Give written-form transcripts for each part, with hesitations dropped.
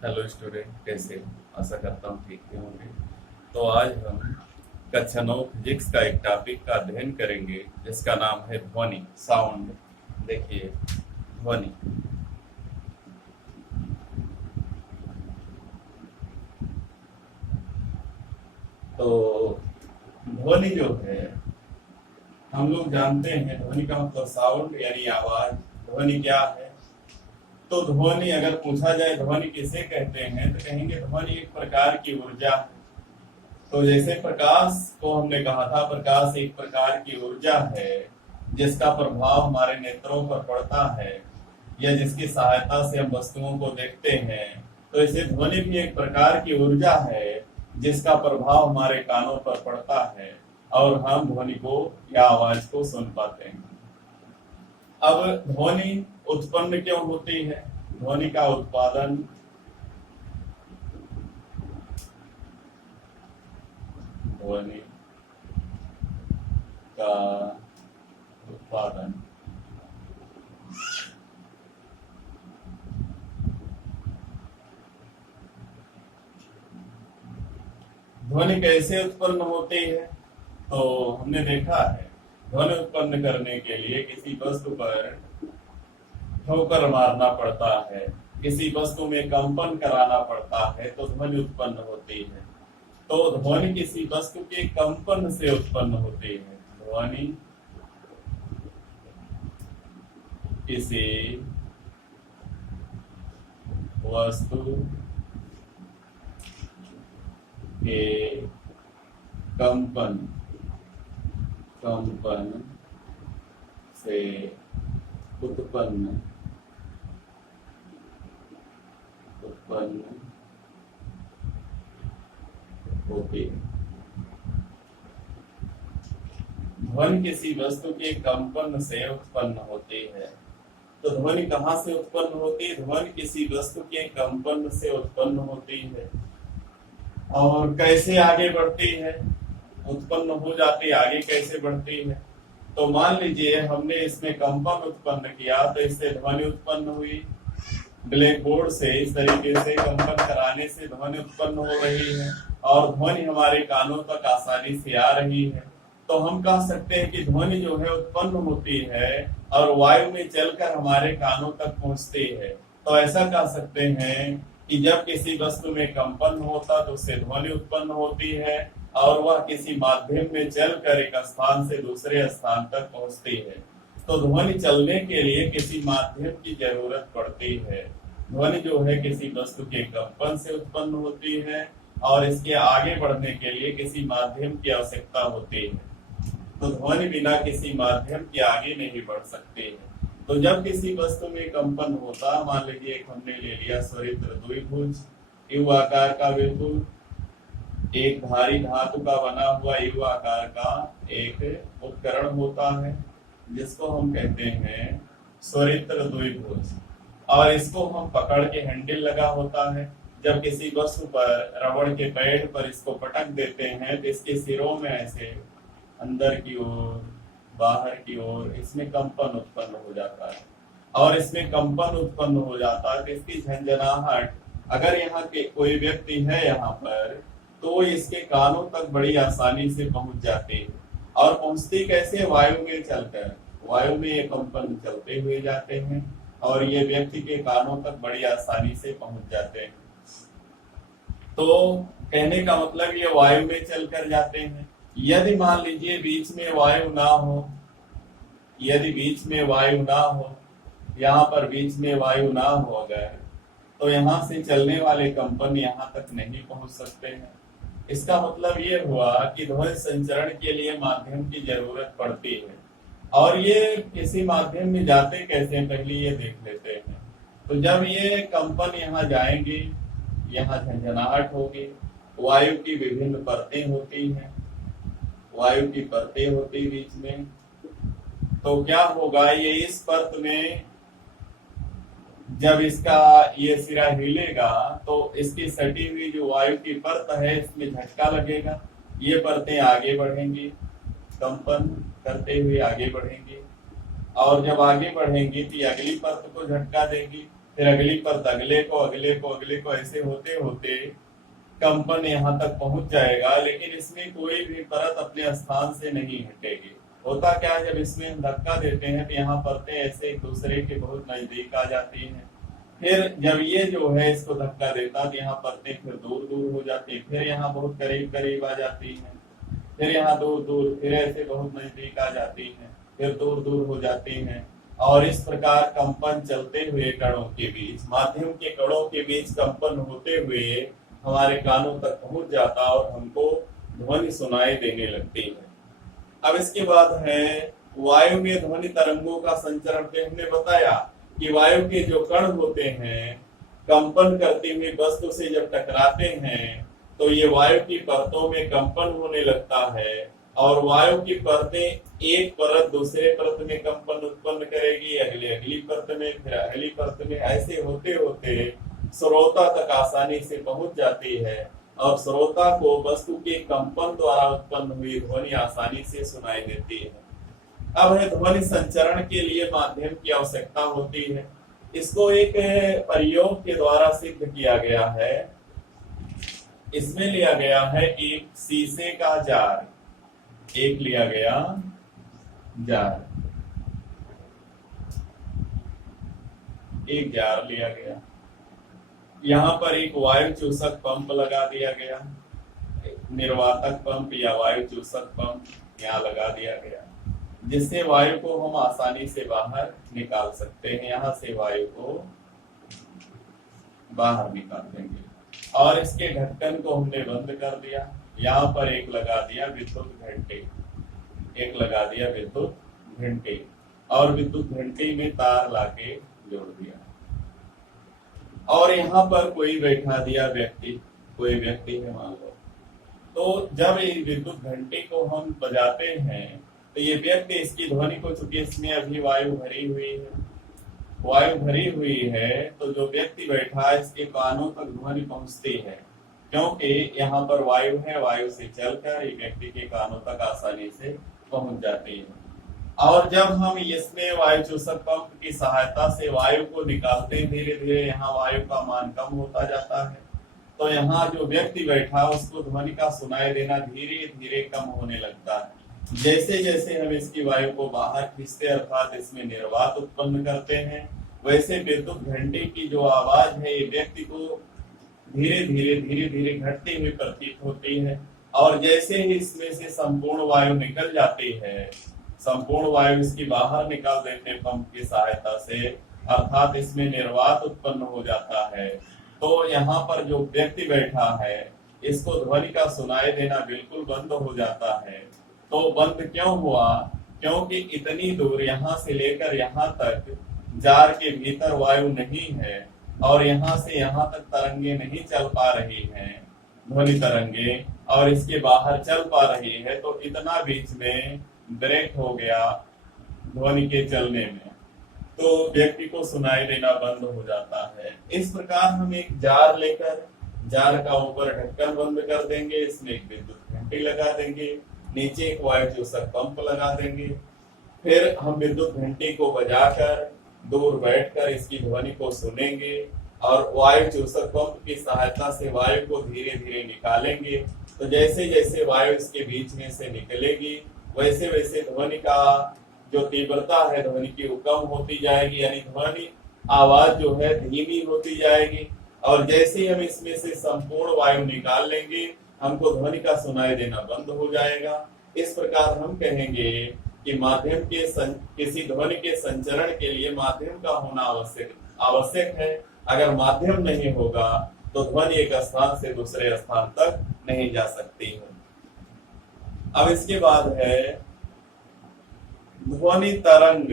Hello student, कैसे हो? आशा करता हूँ ठीक ही होंगे। तो आज हम कक्षा 9 फिजिक्स का एक टॉपिक का अध्ययन करेंगे जिसका नाम है ध्वनि, साउंड। देखिए, ध्वनि। तो ध्वनि जो है, हम लोग जानते हैं ध्वनि का मतलब साउंड यानी आवाज। ध्वनि क्या है? तो ध्वनि अगर पूछा जाए ध्वनि किसे कहते हैं तो कहेंगे ध्वनि एक प्रकार की ऊर्जा है। तो जैसे प्रकाश को हमने कहा था, प्रकाश एक प्रकार की ऊर्जा है जिसका प्रभाव हमारे नेत्रों पर पड़ता है या जिसकी सहायता से हम वस्तुओं को देखते हैं। तो इसे ध्वनि भी एक प्रकार की ऊर्जा है जिसका प्रभाव हमारे कानों पर पड़ता है और हम ध्वनि को या आवाज को सुन पाते हैं। अब ध्वनि उत्पन्न क्यों होती है? ध्वनि का उत्पादन, ध्वनि का उत्पादन ध्वनि कैसे उत्पन्न होती है? तो हमने देखा है ध्वनि उत्पन्न करने के लिए किसी वस्तु पर ठोकर मारना पड़ता है, किसी वस्तु में कंपन कराना पड़ता है तो ध्वनि उत्पन्न होती है। तो ध्वनि किसी वस्तु के कंपन से उत्पन्न होती है। ध्वनि किसी वस्तु के कंपन कंपन से उत्पन्न होती है। ध्वनि किसी वस्तु के कंपन से उत्पन्न होती है। तो ध्वनि कहाँ से उत्पन्न होती है? ध्वनि किसी वस्तु के कंपन से उत्पन्न होती है। और कैसे आगे बढ़ती है? उत्पन्न हो जाती है, आगे कैसे बढ़ती है? तो मान लीजिए हमने इसमें कंपन उत्पन्न किया तो इससे ध्वनि उत्पन्न हुई। ब्लैक बोर्ड से इस तरीके से कंपन कराने से ध्वनि उत्पन्न हो रही है और ध्वनि हमारे कानों तक आसानी से आ रही है। तो हम कह सकते हैं कि ध्वनि जो है उत्पन्न होती है और वायु में चलकर हमारे कानों तक पहुंचती है। तो ऐसा कह सकते हैं कि जब किसी वस्तु में कंपन होता तो उससे ध्वनि उत्पन्न होती है और वह किसी माध्यम में चलकर एक स्थान से दूसरे स्थान तक पहुंचती है। तो ध्वनि चलने के लिए किसी माध्यम की जरूरत पड़ती है। ध्वनि जो है किसी वस्तु के कंपन से उत्पन्न होती है और इसके आगे बढ़ने के लिए किसी माध्यम की आवश्यकता होती है। तो ध्वनि बिना किसी माध्यम के आगे नहीं बढ़ सकती है। तो जब किसी वस्तु में कंपन होता, मान लीजिए एक हमने ले लिया स्वरित्र द्विभुज, यू आकार का बिल्कुल एक भारी धातु का बना हुआ यू आकार का एक उपकरण होता है जिसको हम कहते हैं स्वरित्र द्विभुज। और इसको हम पकड़ के हैंडल लगा होता है। जब किसी वस्तु पर रबड़ के पैड पर इसको पटक देते हैं तो इसके सिरों में ऐसे अंदर की ओर, बाहर की ओर इसमें कंपन उत्पन्न हो जाता है। और इसमें कंपन उत्पन्न हो जाता है तो इसकी झंझनाहट, अगर यहाँ के कोई व्यक्ति है यहाँ पर तो इसके कानों तक बड़ी आसानी से पहुंच जाती है। और पहुंचती कैसे? वायु में चलकर। वायु में ये कंपन चलते हुए जाते हैं और ये व्यक्ति के कानों तक बड़ी आसानी से पहुंच जाते हैं। तो कहने का मतलब ये वायु में चलकर जाते हैं। यदि मान लीजिए बीच में वायु ना हो, यदि बीच में वायु ना हो, यहाँ पर बीच में वायु ना हो अगर, तो यहाँ से चलने वाले कंपन यहाँ तक नहीं पहुंच सकते हैं। इसका मतलब ये हुआ कि ध्वनि संचरण के लिए माध्यम की जरूरत पड़ती है। और ये किसी माध्यम में जाते कैसे, पहले ये देख लेते हैं। तो जब ये कंपन यहाँ जाएंगे, यहाँ झंझनाहट होगी, वायु की विभिन्न परतें होती हैं, वायु की परतें होती बीच में। तो क्या होगा, ये इस परत में जब इसका ये सिरा हिलेगा तो इसकी सटी हुई जो वायु की परत है इसमें झटका लगेगा। ये परतें आगे बढ़ेंगी, कंपन करते हुए आगे बढ़ेंगी और जब आगे बढ़ेंगी तो अगली परत को झटका देगी, फिर अगली परत अगले को, अगले को, अगले को, ऐसे होते होते कंपन यहाँ तक पहुंच जाएगा, लेकिन इसमें कोई भी परत अपने स्थान से नहीं हटेगी। होता क्या है, जब इसमें हम धक्का देते हैं तो यहाँ परतें ऐसे एक दूसरे के बहुत नजदीक आ जाती हैं। फिर जब ये जो है इसको धक्का देता तो यहाँ परतें फिर दूर दूर हो जाती, फिर यहाँ बहुत करीब करीब आ जाती हैं, फिर यहाँ दूर दूर, फिर ऐसे बहुत नजदीक आ जाती हैं, फिर दूर दूर हो जाती हैं। और इस प्रकार कंपन चलते हुए कणों के बीच, माध्यम के कणों के बीच कंपन होते हुए हमारे कानों तक पहुंच जाता और हमको ध्वनि सुनाई देने लगती है। अब इसके बाद है वायु में ध्वनि तरंगों का संचरण पे हमने बताया कि वायु के जो कण होते हैं कंपन करती हुई वस्तु से जब टकराते हैं तो ये वायु की परतों में कंपन होने लगता है और वायु की परतें एक परत दूसरे परत में कंपन उत्पन्न करेगी, अगली परत में, फिर अगली परत में, ऐसे होते होते श्रोता तक आसानी से पहुंच जाती है और श्रोता को वस्तु के कंपन द्वारा उत्पन्न हुई ध्वनि आसानी से सुनाई देती है। अब है ध्वनि संचरण के लिए माध्यम की आवश्यकता होती है। इसको एक प्रयोग के द्वारा सिद्ध किया गया है। इसमें लिया गया है एक शीशे का जार, एक लिया गया जार, एक जार लिया गया, यहाँ पर एक वायु चूसक पंप लगा दिया गया, निर्वातक पंप या वायु चूसक पंप यहाँ लगा दिया गया, जिससे वायु को हम आसानी से बाहर निकाल सकते हैं। यहाँ से वायु को बाहर निकाल देंगे और इसके ढक्कन को हमने बंद कर दिया। यहाँ पर एक लगा दिया विद्युत घंटे, एक लगा दिया विद्युत घंटे और विद्युत घंटे में तार लाके जोड़ दिया और यहाँ पर कोई बैठा दिया व्यक्ति, कोई व्यक्ति है मान लो। तो जब ये विद्युत घंटे को हम बजाते हैं तो ये व्यक्ति, इसकी ध्वनि को, चूंकि इसमें अभी वायु भरी हुई है, वायु भरी हुई है, तो जो व्यक्ति बैठा है इसके कानों तक ध्वनि पहुंचती है, क्योंकि यहाँ पर वायु है, वायु से चलकर ये व्यक्ति के कानों तक आसानी से पहुंच जाती है। और जब हम इसमें वायु चूसक पंप की सहायता से वायु को निकालते हैं, धीरे धीरे यहाँ वायु का मान कम होता जाता है, तो यहाँ जो व्यक्ति बैठा उसको ध्वनि का सुनाई देना धीरे धीरे कम होने लगता है। जैसे जैसे हम इसकी वायु को बाहर खींचते अर्थात इसमें निर्वात उत्पन्न करते हैं, वैसे विद्युत घंटे की जो आवाज है ये व्यक्ति को धीरे धीरे घटती हुई प्रतीत होती है। और जैसे ही इसमें से संपूर्ण वायु निकल जाती है, संपूर्ण वायु इसकी बाहर निकाल देते पंप की सहायता से, अर्थात इसमें निर्वात उत्पन्न हो जाता है, तो यहाँ पर जो व्यक्ति बैठा है इसको ध्वनि का सुनाई देना बिल्कुल बंद हो जाता है। तो बंद क्यों हुआ? क्योंकि इतनी दूर यहाँ से लेकर यहाँ तक जार के भीतर वायु नहीं है और यहाँ से यहाँ तक तरंगे नहीं चल पा रही हैं, ध्वनि तरंगे, और इसके बाहर चल पा रही है, तो इतना बीच में ब्रेक हो गया ध्वनि के चलने में, तो व्यक्ति को सुनाई देना बंद हो जाता है। इस प्रकार हम एक जार लेकर जार का ऊपर ढक्कन बंद कर देंगे, इसमें एक विद्युत घंटी लगा देंगे, नीचे एक वायु चूसक पंप लगा देंगे, फिर हम विद्युत घंटी को बजाकर दूर बैठकर इसकी ध्वनि को सुनेंगे और वायु चूसक पंप की सहायता से वायु को धीरे धीरे निकालेंगे। तो जैसे जैसे वायु इसके बीच में से निकलेगी वैसे वैसे ध्वनि का जो तीव्रता है ध्वनि की वो कम होती जाएगी, यानी ध्वनि आवाज जो है धीमी होती जाएगी। और जैसे ही हम इसमें से संपूर्ण वायु निकाल लेंगे हमको ध्वनि का सुनाई देना बंद हो जाएगा। इस प्रकार हम कहेंगे कि माध्यम के किसी ध्वनि के संचरण के लिए माध्यम का होना आवश्यक है। अगर माध्यम नहीं होगा तो ध्वनि एक स्थान से दूसरे स्थान तक नहीं जा सकती है। अब इसके बाद है ध्वनि तरंग।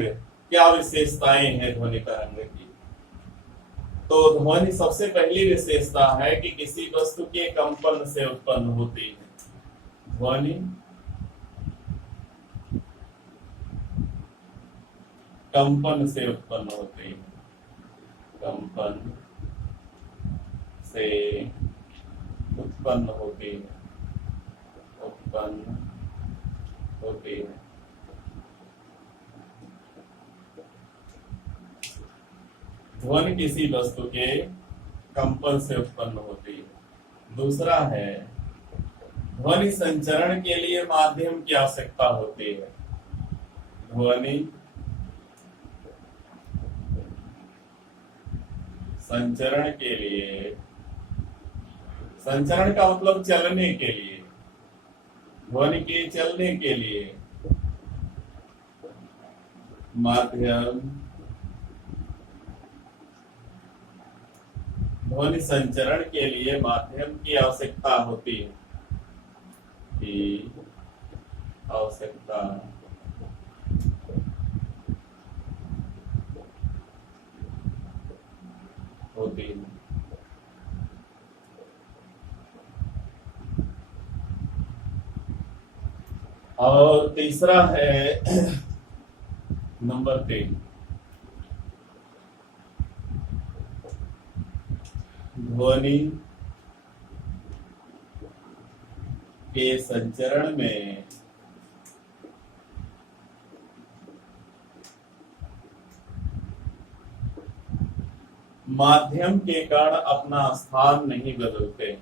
क्या विशेषताएं हैं ध्वनि तरंग की? तो ध्वनि सबसे पहली विशेषता है कि किसी वस्तु के कंपन से उत्पन्न होती है। ध्वनि कंपन से उत्पन्न होती है, कंपन से उत्पन्न होती है, उत्पन्न होती है। ध्वनि किसी वस्तु के कंपन से उत्पन्न होती है। दूसरा है ध्वनि संचरण के लिए माध्यम की आवश्यकता होती है। ध्वनि संचरण के लिए, संचरण का मतलब चलने के लिए, ध्वनि के चलने के लिए माध्यम, ध्वनि संचरण के लिए माध्यम की आवश्यकता होती है, की आवश्यकता होती है। और तीसरा है नंबर 3, ध्वनि के संचरण में माध्यम के कण अपना स्थान नहीं बदलते।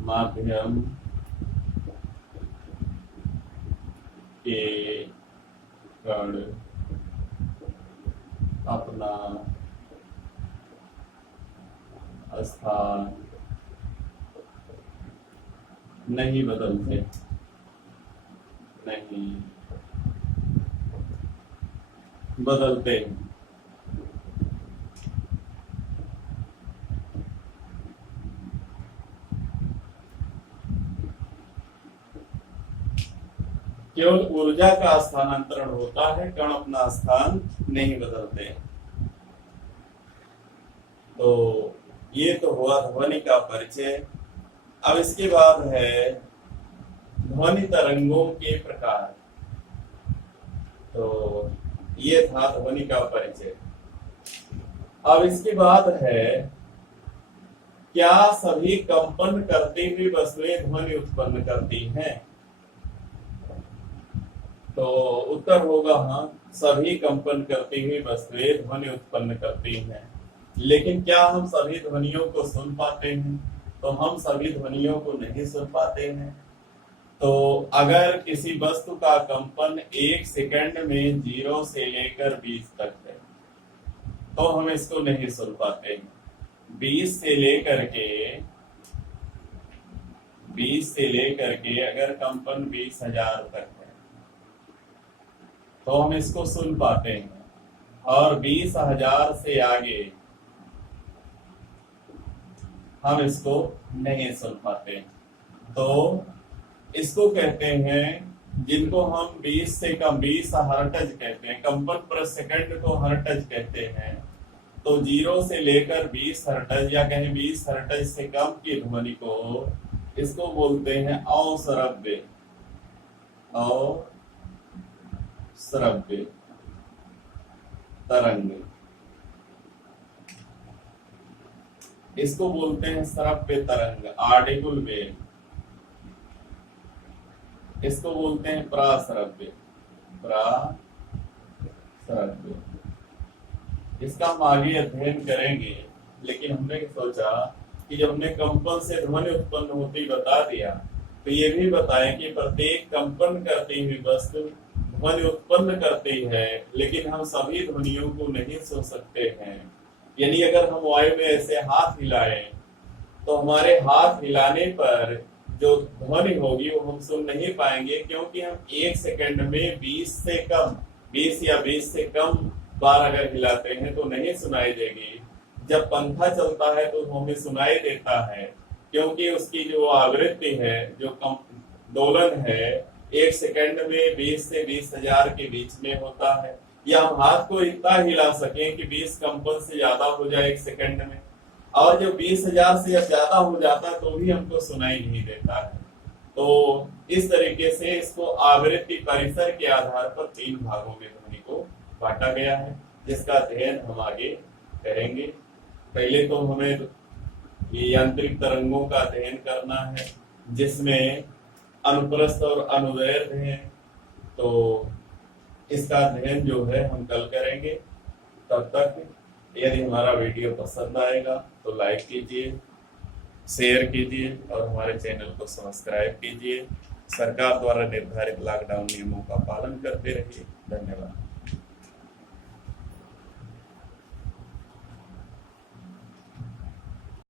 माध्यम के कण अपना स्थान नहीं बदलते, नहीं बदलते। केवल ऊर्जा का स्थानांतरण होता है, कण अपना स्थान नहीं बदलते। तो ये तो हुआ ध्वनि का परिचय। अब इसके बाद है ध्वनि तरंगों के प्रकार। तो ये था ध्वनि का परिचय। अब इसके बाद है क्या सभी कंपन करती हुई वस्तुएं ध्वनि उत्पन्न करती हैं? तो उत्तर होगा हाँ, सभी कंपन करती हुई वस्तुएं ध्वनि उत्पन्न करती हैं। लेकिन क्या हम सभी ध्वनियों को सुन पाते हैं? तो हम सभी ध्वनियों को नहीं सुन पाते हैं। तो अगर किसी वस्तु का कंपन 1 सेकंड में 0 से लेकर 20 तक है तो हम इसको नहीं सुन पाते हैं। 20 से लेकर के अगर कंपन 20,000 तक है तो हम इसको सुन पाते हैं, और 20,000 से आगे हम इसको नहीं सुन पाते। तो इसको कहते हैं, जिनको हम 20 से कम 20 हर्ट्ज कहते हैं, कंपन पर सेकंड को हर्ट्ज कहते हैं। तो 0 से लेकर 20 हर्ट्ज या कहें 20 हर्ट्ज से कम की ध्वनि को इसको बोलते हैं अश्रव्य, अश्रव्य तरंग। इसको बोलते हैं श्रव्य तरंग, ऑडिबल वेव। इसको बोलते हैं प्राश्रव्य, प्राश्रव्य। इसका हम आगे अध्ययन करेंगे, लेकिन हमने सोचा कि जब हमने कंपन से ध्वनि उत्पन्न होती बता दिया, तो ये भी बताएं कि प्रत्येक कंपन करती हुई वस्तु ध्वनि उत्पन्न करती है, लेकिन हम सभी ध्वनियों को नहीं सुन सकते हैं। यानी अगर हम वायु में ऐसे हाथ हिलाएं तो हमारे हाथ हिलाने पर जो ध्वनि होगी वो हम सुन नहीं पाएंगे, क्योंकि हम 1 सेकंड में 20 या 20 से कम बार अगर हिलाते हैं तो नहीं सुनाई देगी। जब पंखा चलता है तो हमें सुनाई देता है, क्योंकि उसकी जो आवृत्ति है, जो दोलन है, 1 सेकंड में 20 से 20,000 के बीच में होता है। या हम हाथ को इतना हिला सकें कि 20 कंपन से ज्यादा हो जाए 1 सेकंड में, और जो 20,000 से ज्यादा हो जाता है तो भी हमको सुनाई नहीं देता है। तो इस तरीके से इसको आवृत्ति परिसर के आधार पर 3 भागों में ध्वनि को बांटा गया है, जिसका अध्ययन हम आगे करेंगे। पहले तो हमें ये यांत्रिक तरंगों का अध्ययन करना है, जिसमें अनुप्रस्थ और अनुदैर्ध्य है। तो इसका अध्ययन जो है हम कल करेंगे। तब तक यदि हमारा वीडियो पसंद आएगा तो लाइक कीजिए, शेयर कीजिए और हमारे चैनल को सब्सक्राइब कीजिए। सरकार द्वारा निर्धारित लॉकडाउन नियमों का पालन करते रहिए। धन्यवाद।